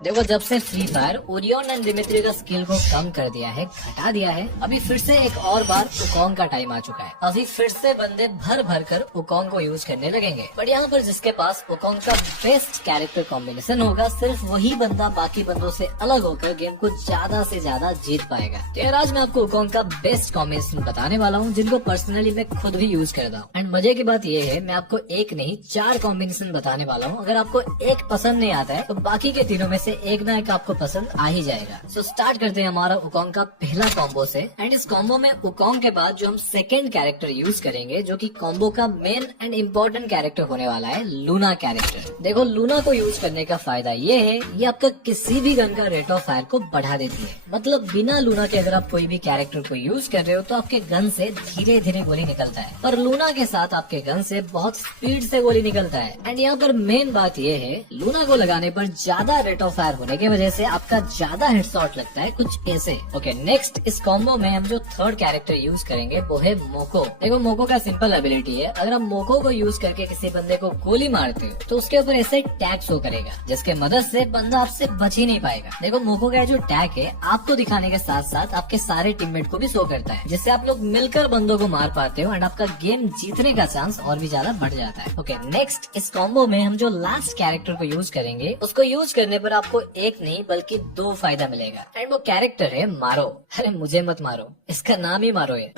देखो जब से Free Fire Orion and Dimitri का स्किल को कम कर दिया है, घटा दिया है, अभी फिर से एक और बार उकोंग का टाइम आ चुका है। अभी फिर से बंदे भर भर कर उकोंग को यूज करने लगेंगे। बट यहाँ पर जिसके पास उकोंग का बेस्ट कैरेक्टर कॉम्बिनेशन होगा, सिर्फ वही बंदा बाकी बंदों से अलग होकर गेम को ज्यादा से ज्यादा जीत पाएगा। तो यार आज मैं आपको उकोंग का बेस्ट कॉम्बिनेशन बताने वाला हूँ, जिनको पर्सनली मैं खुद भी यूज करता हूँ। एंड मजे की बात ये है, मैं आपको एक नहीं 4 कॉम्बिनेशन बताने वाला हूँ। अगर आपको एक पसंद नहीं आता है तो बाकी के तीनों में से एक ना एक आपको पसंद आ ही जाएगा। सो स्टार्ट करते हैं हमारा उकोंग का पहला कॉम्बो से। एंड इस कॉम्बो में उकोंग के बाद जो हम सेकंड कैरेक्टर यूज करेंगे, जो कि कॉम्बो का मेन एंड इम्पोर्टेंट कैरेक्टर होने वाला है, लूना कैरेक्टर। देखो लूना को यूज करने का फायदा ये है, ये आपका किसी भी गन का रेट ऑफ फायर को बढ़ा देती है। मतलब बिना लूना के अगर आप कोई भी कैरेक्टर को यूज कर रहे हो तो आपके गन से धीरे धीरे गोली निकलता है, पर लूना के साथ आपके गन से बहुत स्पीड से गोली निकलता है। एंड यहाँ पर मेन बात ये है, लूना को लगाने पर ज्यादा रेट ऑफ फायर होने की वजह से आपका ज्यादा हेडशॉट लगता है, कुछ ऐसे। ओके नेक्स्ट इस कॉम्बो में हम जो थर्ड कैरेक्टर यूज करेंगे वो है मोको। देखो मोको का सिंपल एबिलिटी है, अगर आप मोको को यूज करके किसी बंदे को गोली मारते हो तो उसके ऊपर ऐसे टैग शो करेगा, जिसके मदद से बंदा आपसे बच ही नहीं पाएगा। देखो मोको का जो टैग है आपको दिखाने के साथ साथ आपके सारे टीममेट को भी शो करता है, जिससे आप लोग मिलकर बंदों को मार पाते हो एंड आपका गेम जीतने का चांस और भी ज्यादा बढ़ जाता है। ओके नेक्स्ट इस कॉम्बो में हम जो लास्ट कैरेक्टर को यूज करेंगे, उसको यूज करने पर आपको एक नहीं बल्कि 2 फायदा मिलेगा। एंड वो कैरेक्टर है मारो। अरे मुझे मत मारो, इसका नाम ही मारो है।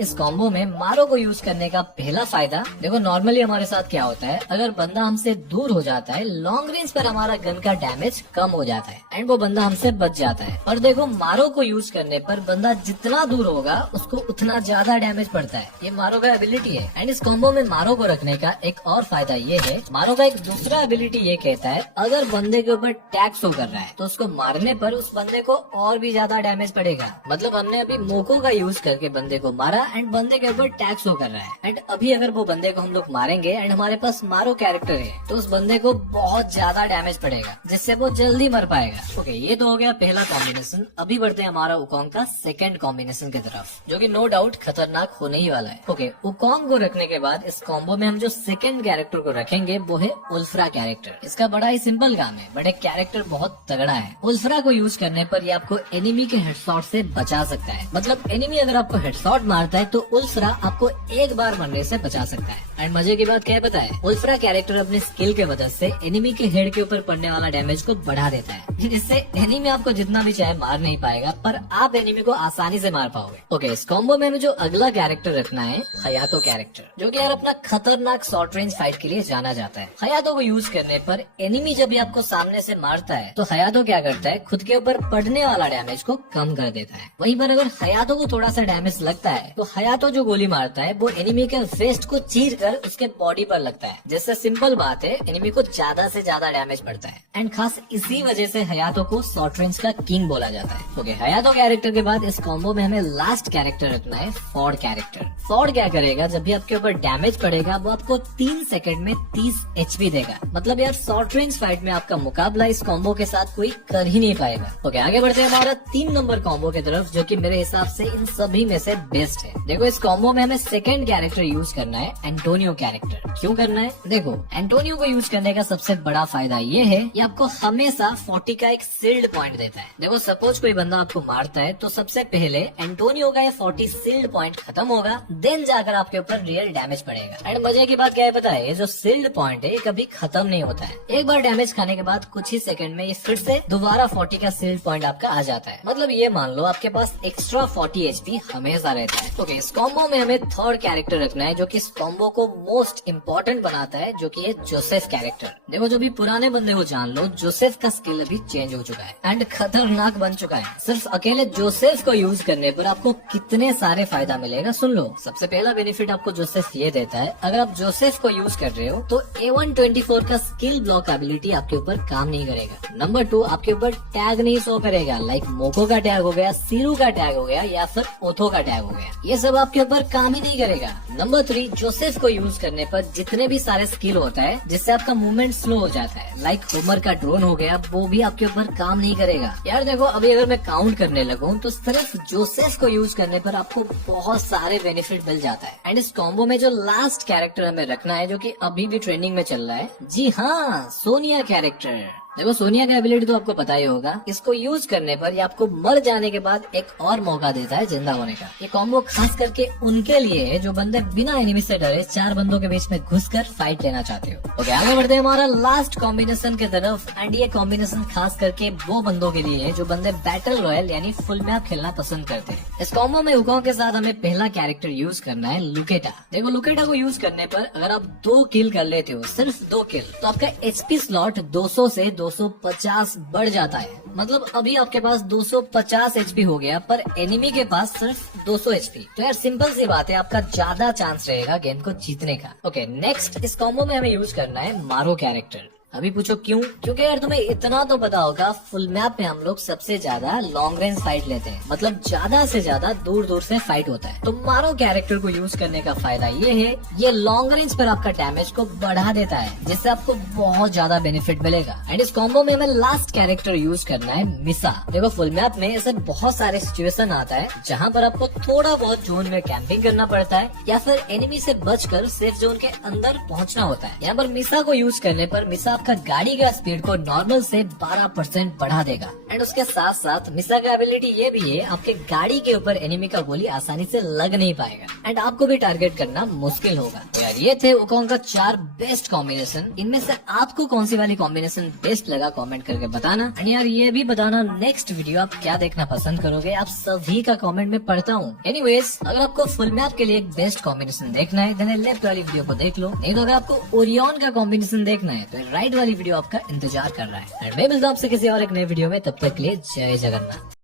इस कॉम्बो में मारो को यूज करने का पहला फायदा, देखो नॉर्मली हमारे साथ क्या होता है, अगर बंदा हमसे दूर हो जाता है, लॉन्ग रेंज पर हमारा गन का डैमेज कम हो जाता है एंड वो बंदा हमसे बच जाता है। और देखो मारो को यूज करने पर बंदा जितना दूर होगा उसको उतना ज्यादा डैमेज पड़ता है। ये मारो का एबिलिटी है। एंड इस कॉम्बो में मारो को रखने का एक और फायदा ये है, मारो का एक दूसरा एबिलिटी ये कहता है, अगर बंदे के ऊपर टैग शो कर रहा है तो उसको मारने पर उस बंदे को और भी ज्यादा डैमेज पड़ेगा। मतलब हमने अभी मोको का यूज करके बंदे को मारा एंड बंदे के ऊपर टैग शो कर रहा है, एंड अभी अगर वो बंदे को हम लोग मारेंगे एंड हमारे पास मारो कैरेक्टर है तो उस बंदे को बहुत ज्यादा डैमेज पड़ेगा, जिससे वो जल्दी मर पाएगा। ओके ये तो हो गया पहला कॉम्बिनेशन। अभी बढ़ते हैं हमारा उकोंग का सेकंड कॉम्बिनेशन की तरफ, जो कि नो डाउट खतरनाक होने ही वाला है। ओके उकोंग को रखने के बाद इस कॉम्बो में हम जो सेकंड कैरेक्टर को रखेंगे वो है उल्फ्रा कैरेक्टर। इसका बड़ा ही सिंपल काम है, बट एक कैरेक्टर बहुत तगड़ा है। उल्फ्रा को यूज करने पर ये आपको एनिमी के हेडशॉट से बचा सकता है। मतलब एनिमी अगर आपको हेडशॉट मारता है तो उल्फ्रा आपको एक बार मरने से बचा सकता है। एंड मजे की बात क्या है पता है, उल्फ्रा कैरेक्टर अपने स्किल के मदद से एनिमी के हेड के ऊपर पड़ने वाला डैमेज को बढ़ा देता है, जिससे एनिमी आपको जितना भी चाहे मार नहीं पाएगा, पर आप एनिमी को आसानी से मार पाओगे। ओके इस कॉम्बो में हमें जो अगला कैरेक्टर रखना है, हयातो कैरेक्टर, जो कि यार अपना खतरनाक शॉर्ट रेंज फाइट के लिए जाना जाता है। हयातो को यूज करने पर एनिमी जब भी आपको सामने से मारता है तो हयातो क्या करता है, खुद के ऊपर पड़ने वाला डैमेज को कम कर देता है। वहीं पर अगर हयातो को थोड़ा सा डैमेज लगता है तो हयातो जो गोली मारता है वो एनिमी के वेस्ट को चीर कर उसके बॉडी पर लगता है, जिससे सिंपल बात है एनिमी को ज्यादा से ज्यादा डैमेज पड़ता है। एंड खास इसी वजह से हयातो को शॉर्ट रेंज का किंग बोला जाता है। ओके हयातो कैरेक्टर के बाद इस कॉम्बो में हमें लास्ट कैरेक्टर रखना है, फॉर्ड कैरेक्टर। फॉर्ड क्या करेगा, जब भी आपके ऊपर डैमेज पड़ेगा वो आपको 3 सेकंड में 30 HP देगा। मतलब यार शॉर्ट रेंज फाइट में आपका मुकाबला इस कॉम्बो के साथ कोई कर ही नहीं पाएगा। ओके आगे बढ़ते हैं हमारा 3 नंबर कॉम्बो की तरफ, जो कि मेरे हिसाब से इन सभी में से बेस्ट है। देखो इस कॉम्बो में हमें सेकंड कैरेक्टर यूज करना है, एंटोनियो कैरेक्टर। क्यों करना है, देखो एंटोनियो को यूज करने का सबसे बड़ा फायदा ये है, ये आपको हमेशा 40 का एक सील्ड पॉइंट देता है। देखो सपोज कोई बंदा आपको मारता है तो सबसे पहले एंटोनियो का ये 40 सील्ड पॉइंट खत्म होगा, देन जाकर आपके ऊपर रियल डैमेज पड़ेगा। एंड मजे की बात क्या है पता है, ये जो सील्ड पॉइंट है ये कभी खत्म नहीं होता है। एक बार डैमेज खाने के बाद कुछ ही सेकंड में ये फिर से दोबारा 40 का सील्ड पॉइंट आपका आ जाता है। मतलब ये मान लो आपके पास एक्स्ट्रा 40 HP हमेशा रहता है। ओके इस कॉम्बो में हमें थर्ड कैरेक्टर रखना है, जो कि इस कॉम्बो को मोस्ट इम्पोर्टेंट बनाता है, जो कि है जोसेफ कैरेक्टर। देखो जो भी पुराने बंदे को जान लो, जोसेफ का स्किल अभी चेंज हो चुका है एंड खतरनाक बन चुका है। सिर्फ अकेले जोसेफ को यूज करने पर आपको कितने सारे फायदा मिलेगा सुन लो। सबसे पहला बेनिफिट आपको जोसेफ ये देता है, अगर आप जोसेफ को यूज कर रहे हो तो A124 का स्किल ब्लॉक एबिलिटी आपके ऊपर काम नहीं करेगा। नंबर 2 आपके ऊपर टैग नहीं शो करेगा, लाइक मोको का टैग हो गया, सीरू का टैग हो गया या फिर ओथो का टैग हो हो गया। ये सब आपके ऊपर काम ही नहीं करेगा। नंबर 3, जोसेफ को यूज करने पर जितने भी सारे स्किल होता है जिससे आपका मूवमेंट स्लो हो जाता है, लाइक होमर का ड्रोन हो गया, वो भी आपके ऊपर काम नहीं करेगा। यार देखो, अभी अगर मैं काउंट करने लगूं तो सिर्फ जोसेफ को यूज करने पर आपको बहुत सारे बेनिफिट मिल जाता है। एंड इस कॉम्बो में जो लास्ट कैरेक्टर हमें रखना है, जो कि अभी भी ट्रेंडिंग में चल रहा है, जी हाँ, सोनिया कैरेक्टर। देखो, सोनिया का एबिलिटी तो आपको पता ही होगा। इसको यूज करने पर ये आपको मर जाने के बाद एक और मौका देता है जिंदा होने का। ये कॉम्बो खास करके उनके लिए है जो बंदे बिना एनिमी से डरे 4 बंदों के बीच में घुसकर फाइट लेना चाहते हो। ओके, आगे बढ़ते हैं हमारा लास्ट कॉम्बिनेशन की तरफ। एंड ये कॉम्बिनेशन खास करके वो बंदों के लिए है जो बंदे बैटल रॉयल यानी फुल मैप खेलना पसंद करते हैं। इस कॉम्बो में हुकों के साथ हमें पहला कैरेक्टर यूज करना है, लुकेटा। देखो, लुकेटा को यूज करने पर अगर आप 2 किल कर लेते हो, सिर्फ 2 किल, तो आपका एचपी स्लॉट 200 से 250 बढ़ जाता है। मतलब अभी आपके पास 250 एचपी हो गया, पर एनिमी के पास सिर्फ 200 एचपी। तो यार सिंपल सी बात है, आपका ज्यादा चांस रहेगा गेम को जीतने का। ओके, नेक्स्ट इस कॉम्बो में हमें यूज करना है मारो कैरेक्टर। अभी पूछो क्यों? क्योंकि यार तुम्हें इतना तो पता होगा, फुल मैप में हम लोग सबसे ज्यादा लॉन्ग रेंज फाइट लेते हैं, मतलब ज्यादा से ज्यादा दूर दूर से फाइट होता है। तो मारो कैरेक्टर को यूज करने का फायदा ये है, ये लॉन्ग रेंज पर आपका डैमेज को बढ़ा देता है, जिससे आपको बहुत ज्यादा बेनिफिट मिलेगा। एंड इस कॉम्बो में हमें लास्ट कैरेक्टर यूज करना है, मिसा। देखो, फुल मैप में ऐसे बहुत सारे सिचुएशन आता है जहाँ पर आपको थोड़ा बहुत जोन में कैंपिंग करना पड़ता है या फिर एनिमी से बचकर सेफ जोन के अंदर पहुँचना होता है। यहाँ पर मिसा को यूज करने पर मिसा आपका गाड़ी का स्पीड को नॉर्मल से 12% बढ़ा देगा। एंड उसके साथ साथ मिसा का एबिलिटी ये भी है, आपके गाड़ी के ऊपर एनिमी का गोली आसानी से लग नहीं पाएगा एंड आपको भी टारगेट करना मुश्किल होगा। तो यार ये थे वुकोंग का 4 बेस्ट कॉम्बिनेशन। इनमें से आपको कौन सी वाली कॉम्बिनेशन बेस्ट लगा कमेंट करके बताना। एंड यार ये भी बताना नेक्स्ट वीडियो आप क्या देखना पसंद करोगे, आप सभी का कमेंट में पढ़ता हूँ। एनीवेज, अगर आपको फुल मैप के लिए एक बेस्ट कॉम्बिनेशन देखना है देन लेफ्ट वाली वीडियो को देख लो, नहीं तो अगर आपको ओरियन का कॉम्बिनेशन देखना है तो राइट वाली वीडियो आपका इंतजार कर रहा है। मैं मिलता हूं आपसे किसी और एक नए वीडियो में, तब तक के लिए जय जगन्नाथ।